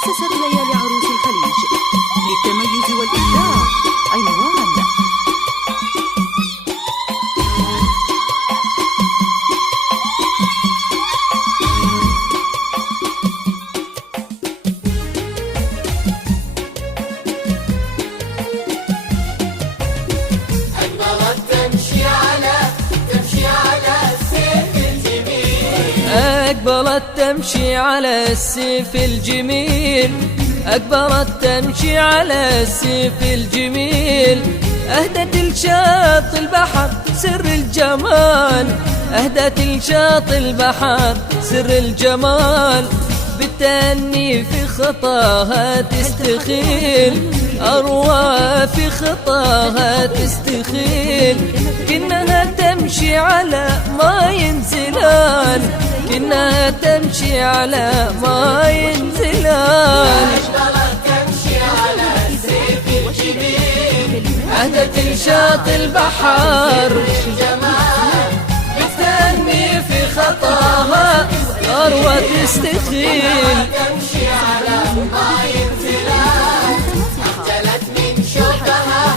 مؤسسة ليالي عروس الخليج للتميز والإبداع عنوان. أقبلت تمشي على السيف الجميل، أقبلت تمشي على السيف الجميل، أهدت لشاطئ البحر سر الجمال، أهدت لشاطئ البحر سر الجمال، بالتأني في خطاها تستخيل، أروى في خطاها تستخيل، كأنها تمشي على ما ينزلان، كأنها تمشي على ما ينزلان. أهدت لشاطئ البحر بالتأني في خطاها أروى تستخيل، تمشي على ما ينزلان، أخجلت من شوفها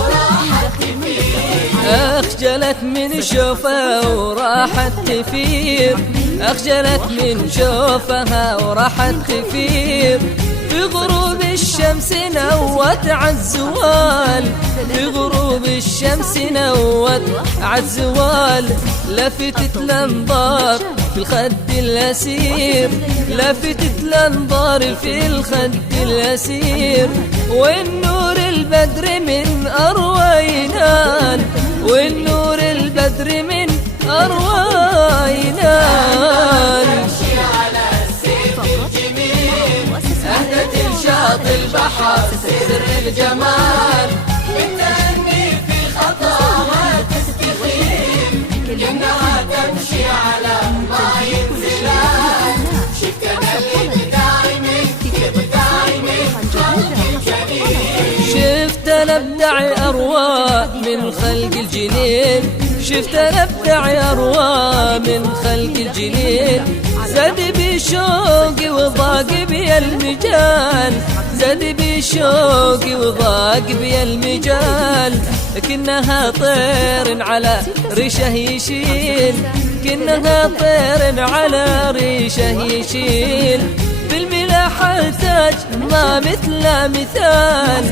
وراحت تفير، أخجلت من شوفها وراحت تفير، أخجلت من شوفها وراحت تفير، في غروب الشمس نوت عالزوال، في غروب الشمس نوت عالزوال، لفتت الأنظار في الخد الأسير، لفتت الأنظار في الخد الأسير، والنور البدر من أروى ينال، والنور البدر من أروى ينال. أهدت لشاطئ البحر سر الجمال، بالتأني في خطاها تستخيل، كأنها تمشي على ما ينزلان، شفت الإبداع من خلق الجليل، شفت الإبداع أروى من خلق الجليل، شفت الإبداع أروى من خلق الجليل، زاد بشوقي وضاق بي المجال، زاد بشوقي وضاق بي المجال، كأنها طير على ريشه يشيل، كأنها طير على ريشه يشيل، بالملاحة تاج ما مثل مثال،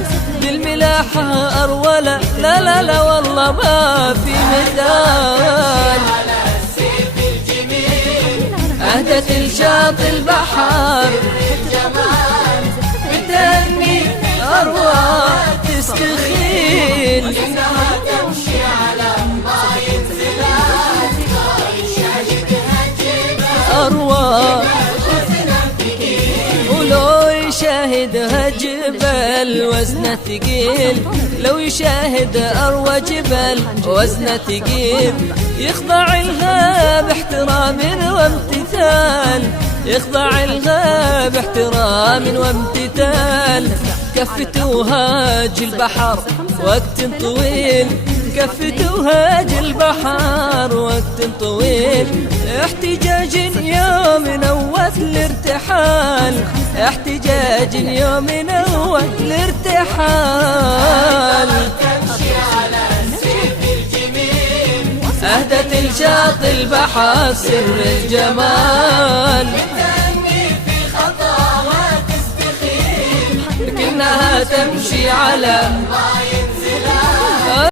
بالملاحة أروى لا لا لا والله ما في مثال. أهدت لشاطئ البحر بالتأني أروى تستخيل، كأنها تمشي على ما ينزلان، أروى ولو يشاهدها جبل وزنه ثقيل، لو يشاهد أروى جبل وزنه ثقيل، يخضع لها باحترام وامتثال، يخضع لها باحترام وامتثال، كفتوهاج البحر وقت طويل، كفتوهاج البحر وقت طويل، احتجاج يوم نوت الارتحال، احتجاج يوم نوت الارتحال. أهدت لشاطئ البحر سر الجمال، بالتأني في خطاها تستخيل، كأنها تمشي على ما